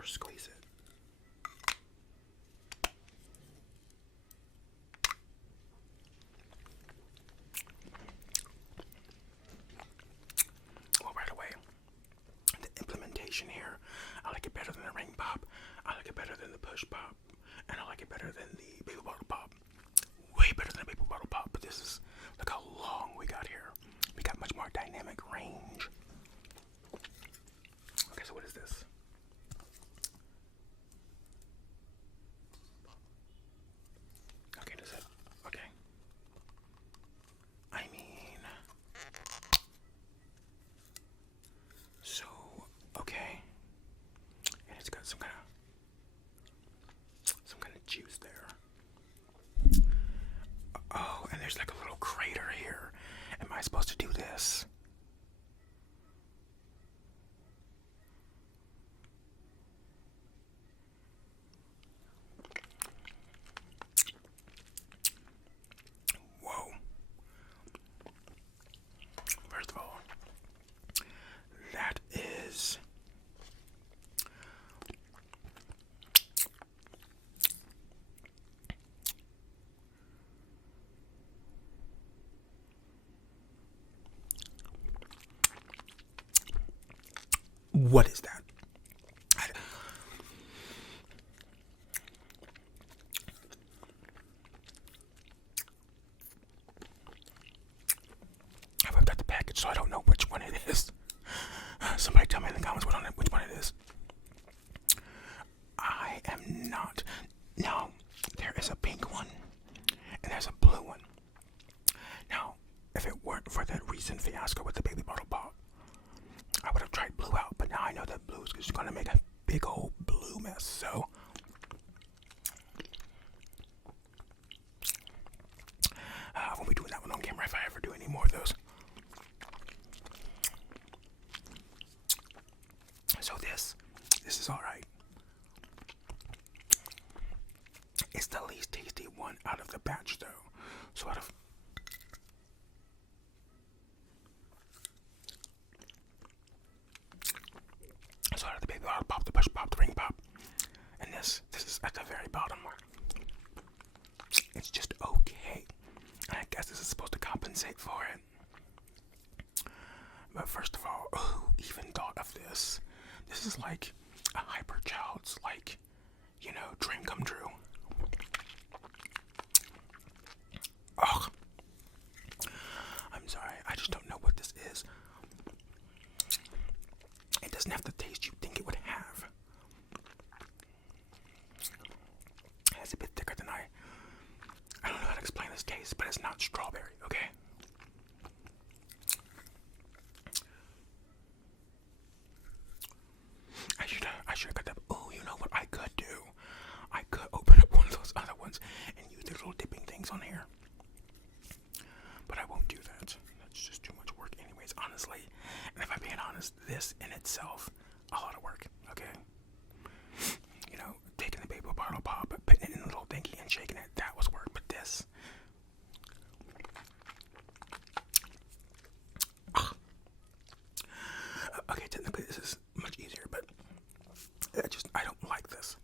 or squeeze it. Well, right away, the implementation here, I like it better than the ring pop. I like it better than the push pop. And I like it better than the baby bottle pop. Way better than the baby bottle pop. But this is, look how long we got here. We got much more dynamic range. Okay, so what is this? Okay, does it? Okay. I mean, so, okay. And it's got some kind of juice there. Oh, and there's like a little crater here. Am I supposed to do this? Whoa. First of all, that is what is that? I've got the package, so I don't know which one it is. Somebody tell me in the comments which one it is. I am not. No, there is a pink one, and there's a blue one. Now, if it weren't for that recent fiasco with the baby bottle pop, I would have tried blue out, but now I know that blue is going to make a big old blue mess, so I won't be doing that one on camera if I ever do any more of those. So this is alright. It's the least tasty one out of the batch though. So out of the baby bottle pop, the push pop, the ring pop, and this is at the very bottom. It's just okay. I guess this is supposed to compensate for it. But first of all, who even thought of this? This is like a hyper child's, like, you know, dream come true. Ugh. I'm sorry, I just don't know what this is. It doesn't have the taste you think it would have. It's a bit thicker than I don't know how to explain this taste, but it's not strawberry, okay? I should have got that. Oh, you know what I could do? I could open up one of those other ones and use the little dipping things on here. But I won't do that. That's just too much work anyways, honestly. And if I'm being honest, this in itself, a lot of work, okay? You know, taking the baby bottle pop, putting it in a little thingy and shaking it, that was work. But this, okay, technically this is much easier, but I don't like this.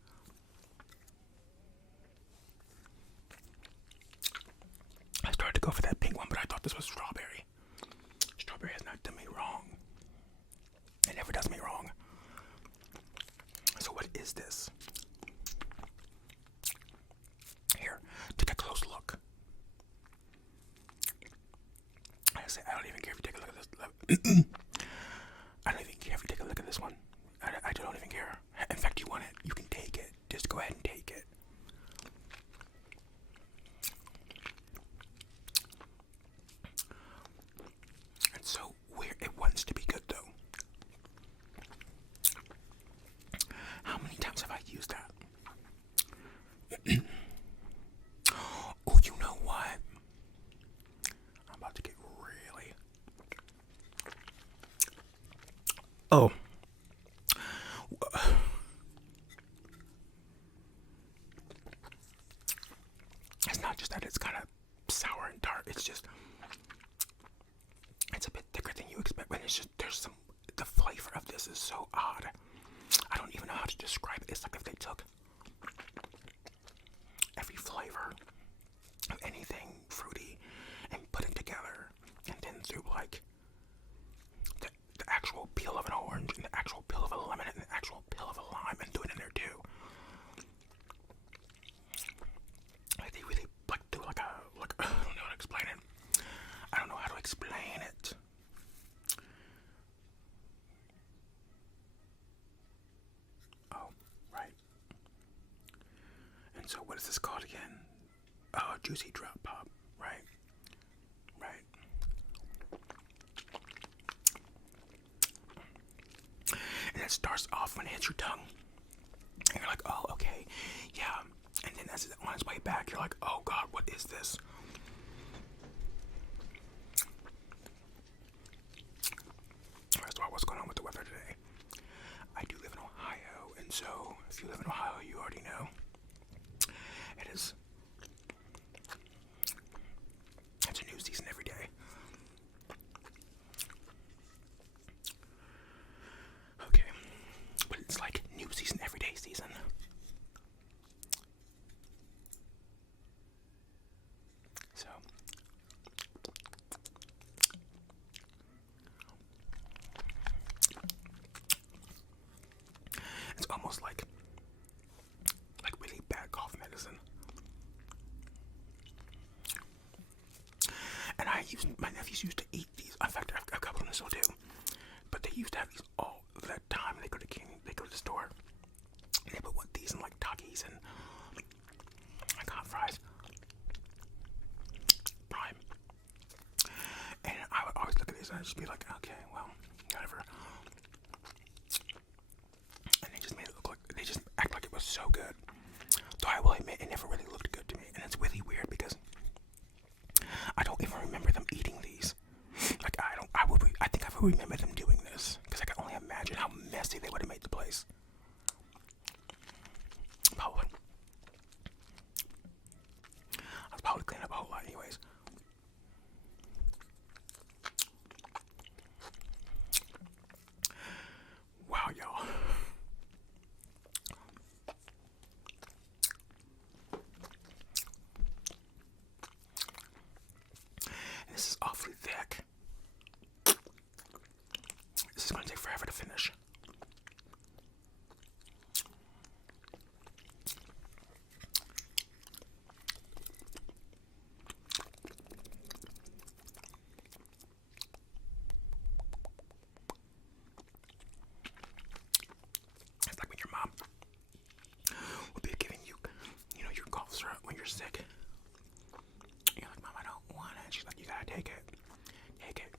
I started to go for that pink one, but I thought this was strawberry. Strawberry has not done me wrong. It never does me wrong. So what is this? Here, take a close look. I don't even care if you take a look at this. I don't even care if you take a look at this one. I don't even care. In fact, you want it, you can take it. Just go ahead and take it. And so weird. It wants to be good though. How many times have I used that? Oh, you know what? I'm about to get really. describe it. It's like if they took every flavor of anything fruity and put it together, and then threw like the actual peel of an orange and the actual peel of a lemon and the actual peel of a lime and threw it in there too. Like they really like do like a I don't know how to explain it. I don't know how to explain it. Oh, right. And so what is this called again? Oh, juicy drop pop, right? Right. And it starts off when it hits your tongue. And you're like, oh, okay, yeah. And then as it's on its way back, you're like, oh God, what is this? First of all, what's going on with the weather today? I do live in Ohio, and so if you live in Ohio, you already know. It's a new season every day. Okay, but it's like new season every day season. So it's almost like really bad cough medicine. And my nephews used to eat these. In fact, a couple of them still do. But they used to have these all the time. They go to the store. And they would want these in like Takis and like hot fries. Prime. And I would always look at these and I'd just be like, okay, well, whatever. And they just made it look like, they just act like it was so good. Though I will admit, it never really looked good to me. And it's really weird because I don't even remember them eating these. Like, I think I would remember them doing this. Because I can only imagine how messy they would have made the place. Probably. I was probably cleaning up a whole lot anyways. Wow, y'all. This is awfully thick. This is going to take forever to finish. It's like when your mom would be giving you, your cough syrup when you're sick. You're like, Mom, I don't want it. She's like, you gotta take it. Take it.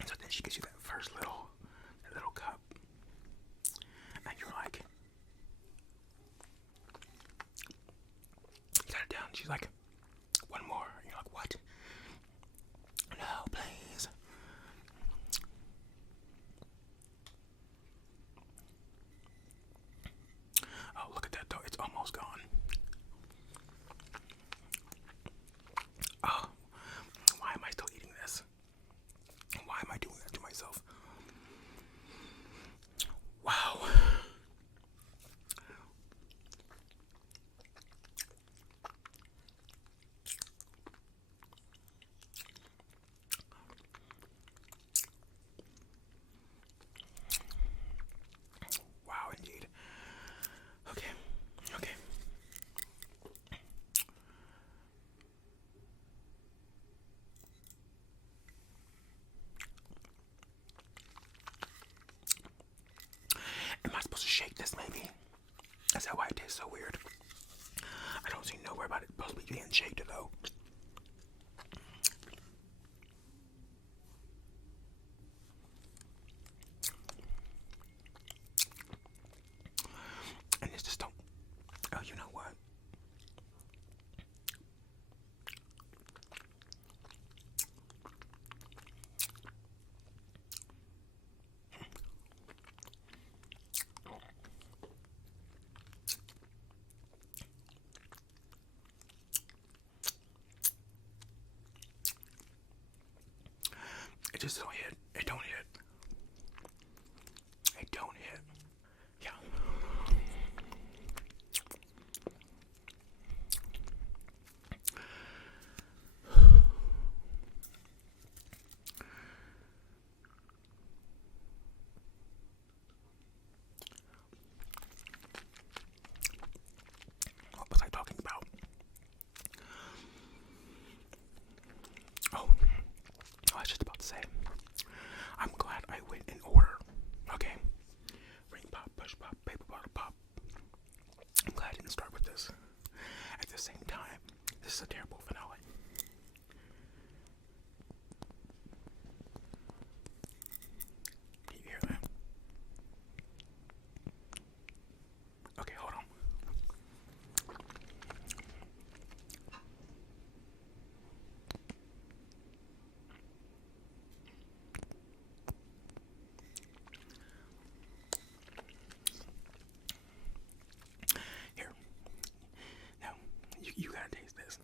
And so then she gives you that first little cup. And you're like, you got it down. She's like, one more. And you're like, what? No, please. Oh, look at that though. It's almost gone. Oh, why am I still eating this? Why am I doing that to myself? Wow. Wow, indeed. Okay. Am I supposed to shake this maybe? Is that why it tastes so weird? I don't see nowhere about it supposed to be being shaked though. And it's just don't. Oh, you know what? It just don't hit. It don't hit. Yeah. this. At the same time, this is a terrible finale. Can you hear that? Okay, hold on. Here. Now, you gotta taste this.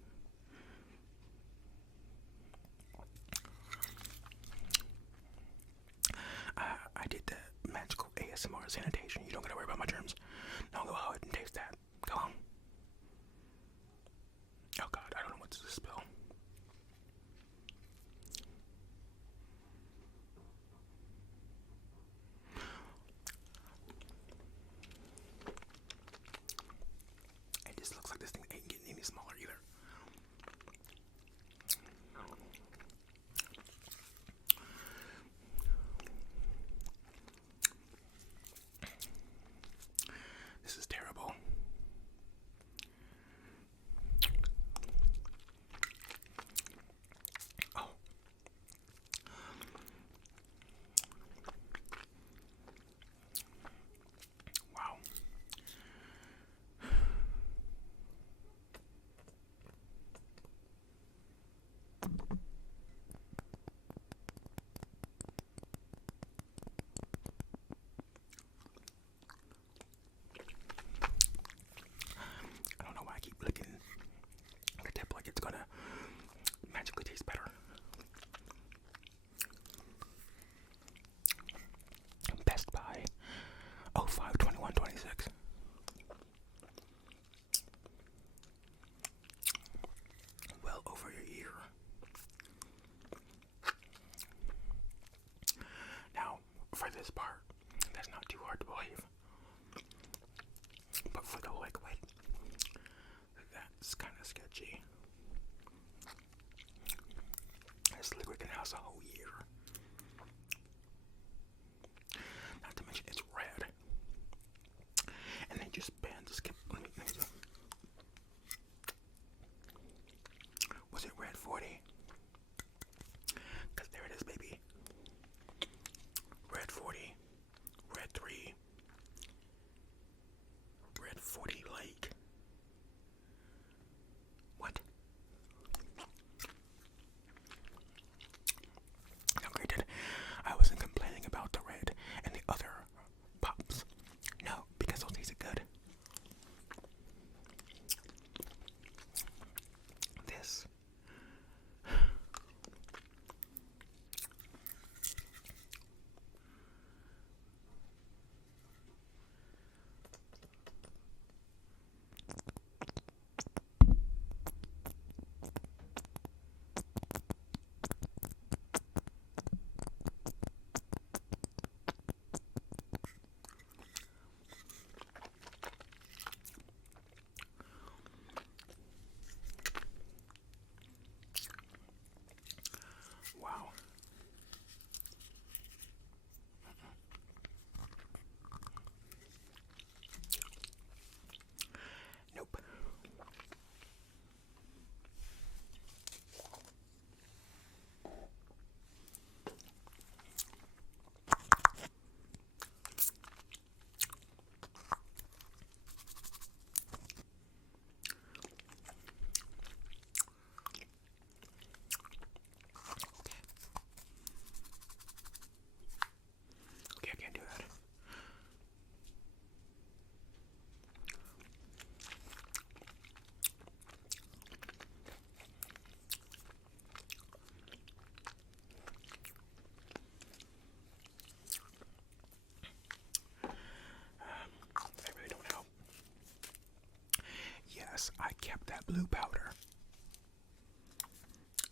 I did the magical ASMR sanitation. You don't gotta worry about my germs. Now go ahead and taste that. Go on. Oh God, I don't know what to spill. It just looks like this thing ain't getting any smaller either. This is terrible. Oh. Wow. I don't know why I keep licking the tip like it's gonna magically taste better. Best Buy 05/21/26. Well over a year. Now, for this part, that's not too hard to believe. But for the liquid, that's kind of sketchy. This liquid can house a whole year. Not to mention it's red. And they just banned this. Let me see. Was it red 40? Because there it is, baby. Red 40. Red 3. Red 40 Lake. What? Now granted, I wasn't complaining about the red and the other pops. No, because those tasted good. This. Wow. Nope. Okay, I can't do that. They really don't help. Yes, I kept that blue powder.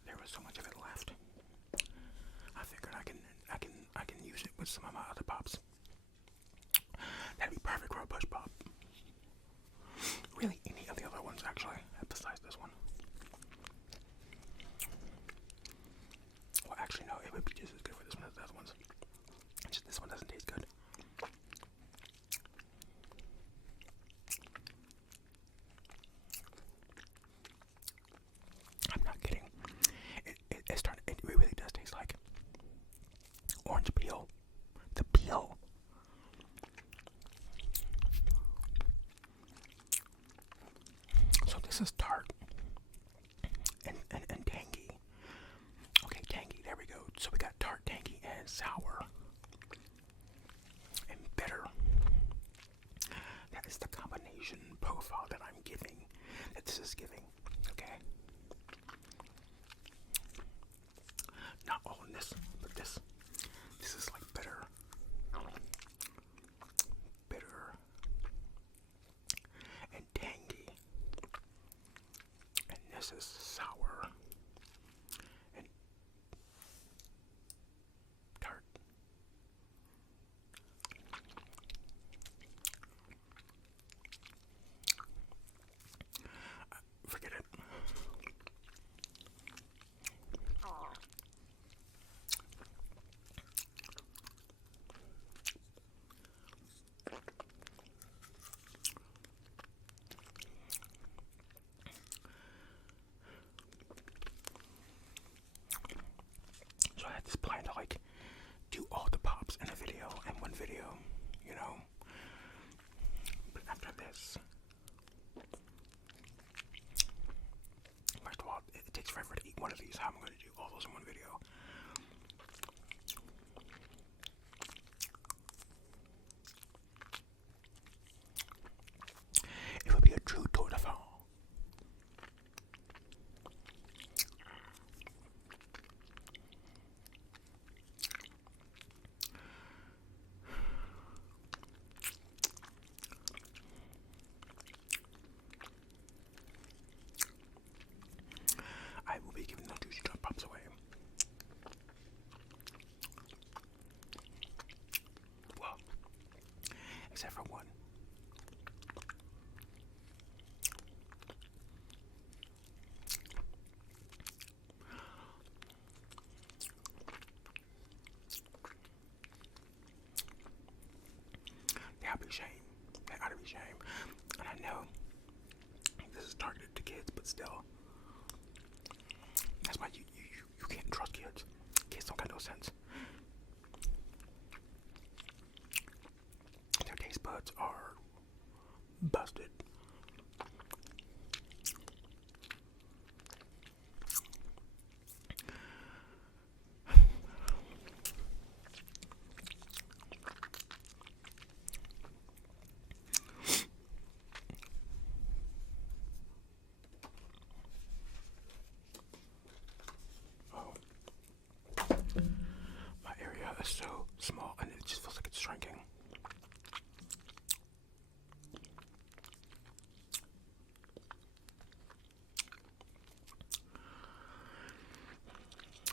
There was so much of it left. I figured I can use it with some of my other pops. That'd be perfect for a push pop. Really, any of the other ones actually, besides this one. Well, actually, no, it would be just as good for this one as the other ones. It's just this one doesn't taste good. This is tart and tangy. Okay, tangy. There we go. So we got tart, tangy, and sour and bitter. That is the combination profile that I'm giving. That this is giving. Okay. Not all in this, but this is like bitter, and tangy, and this is sour and tart. Forget it. So I had this plan to like do all the pops in a video, in one video, you know. But after this, first of all, it takes forever to eat one of these. How am I going to do all those in one video? It would be a true tour de force. I will be giving those juicy drop pops away. Well, except for one. That ought to be shame. That ought to be shame. And I know this is targeted to kids, but still. That's why you can't trust kids. Kids don't got no sense. Their taste buds are busted. My area is so small and it just feels like it's shrinking.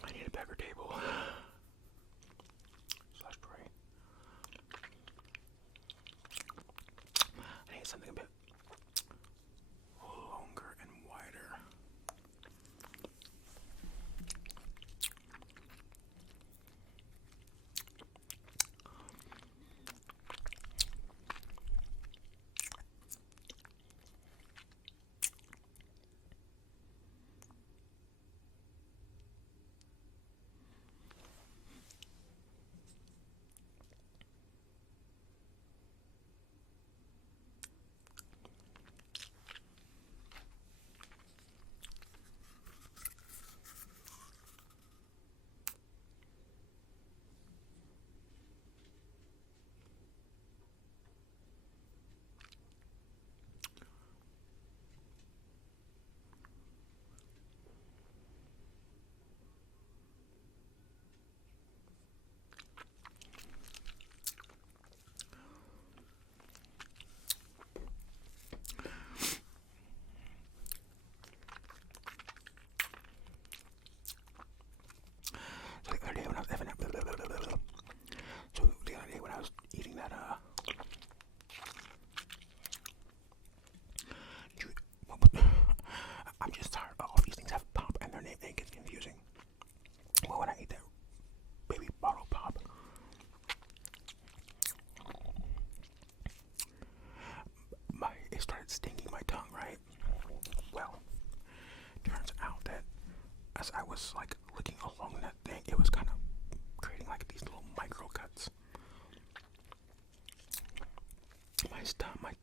I need a bigger table. Slash tray. I need something a bit longer and wider. So the other day when I was eating that I'm just tired. All these things have pop and their name and it gets confusing. Well, when I ate that baby bottle pop, it started stinging my tongue, right? Well, turns out that as I was like looking along that thing, it was kind of creating like these little micro cuts. My stomach,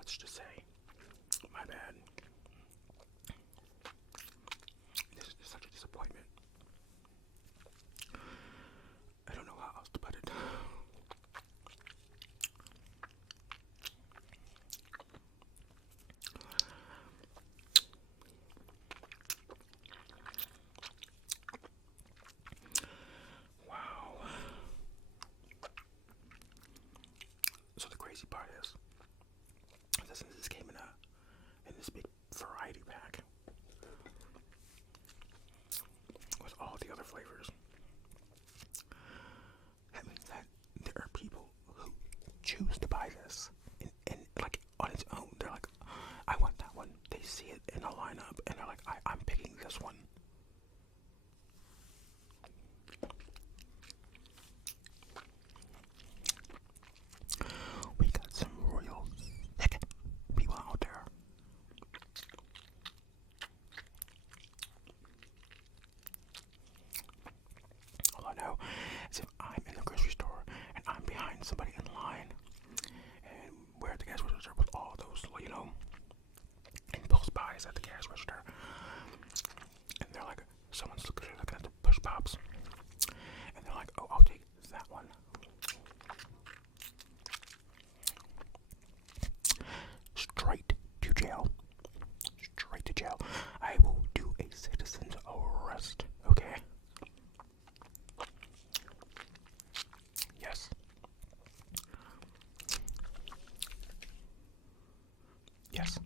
much to say. My bad. This is such a disappointment. I don't know how else to put it. Wow. So the crazy part is, since this came in this big variety pack with all the other flavors, that means that there are people who choose to buy this and like on its own. They're like, I want that one. They see it in a lineup and they're like, I'm picking this one. We got some real sick people out there. All I know is if I'm in the grocery store and I'm behind somebody in line and we're at the gas register with all those, impulse buys at the gas register, and they're like, someone's looking at the push pops, and they're like, oh, I'll take that one. Straight to jail. Straight to jail. I will do a citizen's arrest, okay? Yes. Yes.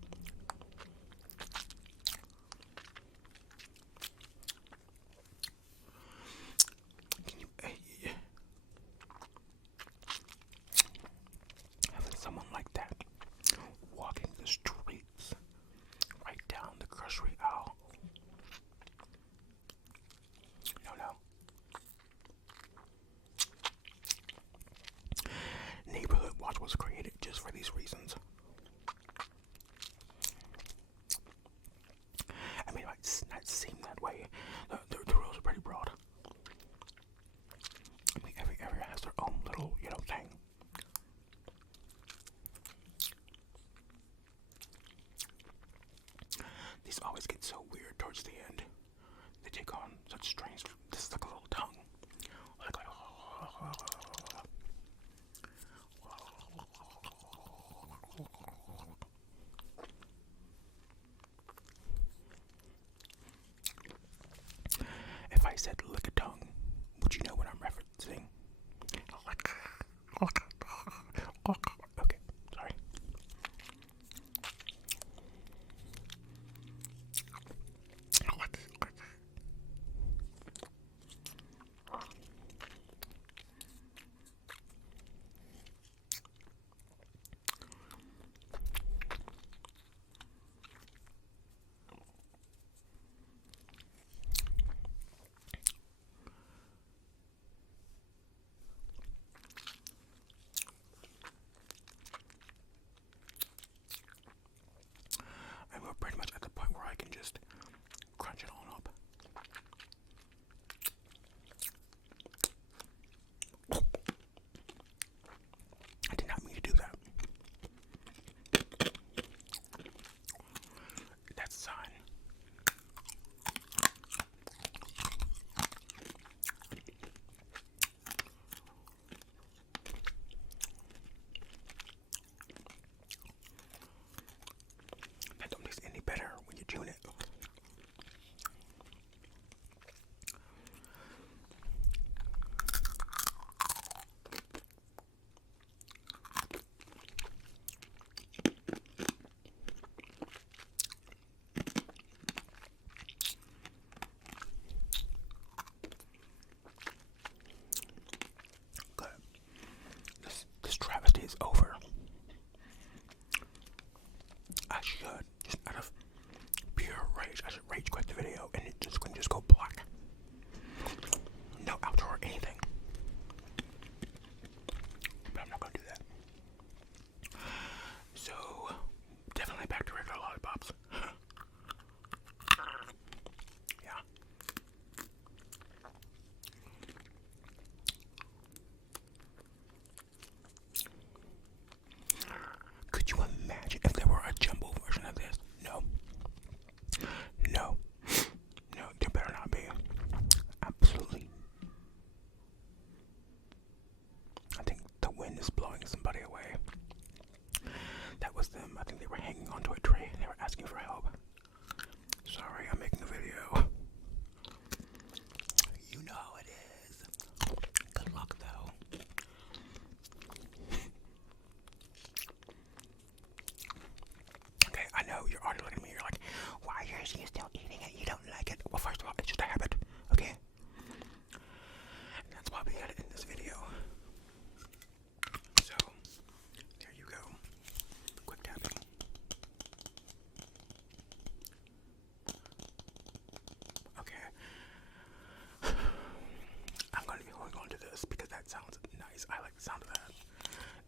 sound of that.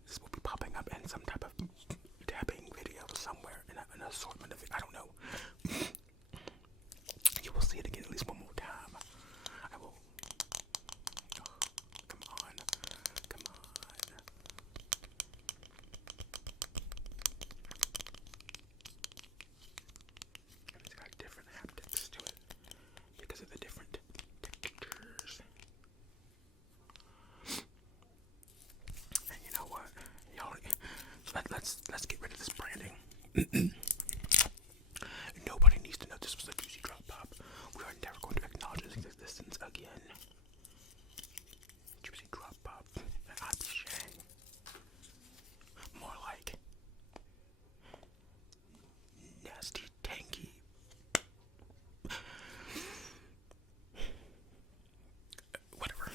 This will be popping up in some type of tapping video somewhere in an assortment of it. I don't know. You will see it again at least one more time. I will. Oh, come on. Come on. And it's got different haptics to it because of the different textures. And you know what? Y'all, let's get rid of this branding. Nobody needs to know this was a Juicy Drop Pop. We are never going to acknowledge its existence again. Juicy Drop Pop. And I'd be shame. More like nasty, tangy. Whatever.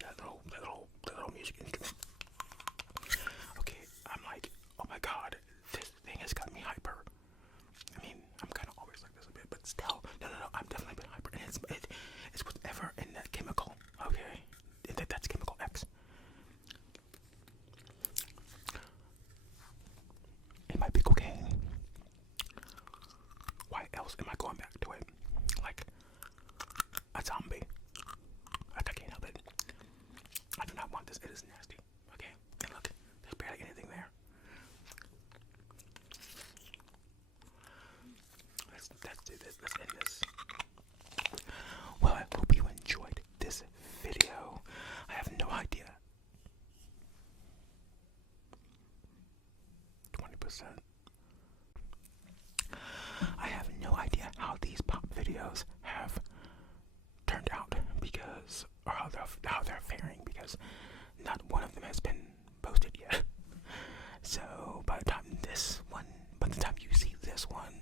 That little music instrument. Okay, I'm like, oh my god, this thing has got me hyper. I mean, I'm kind of always like this a bit, but still, no, I'm definitely been hyper, and it's whatever in that chemical. Okay, that's chemical X. It might be cocaine. Why else am I going back to it? Like a zombie. Like I can't help it. I do not want this. It is nasty. Okay, and look, there's barely anything there. Let's do this. Let's end this. Well, I hope you enjoyed this video. I have no idea. 20%. I have no idea how these pop videos have turned out because, or how they're faring, because not one of them has been posted yet. So by the time you see this one,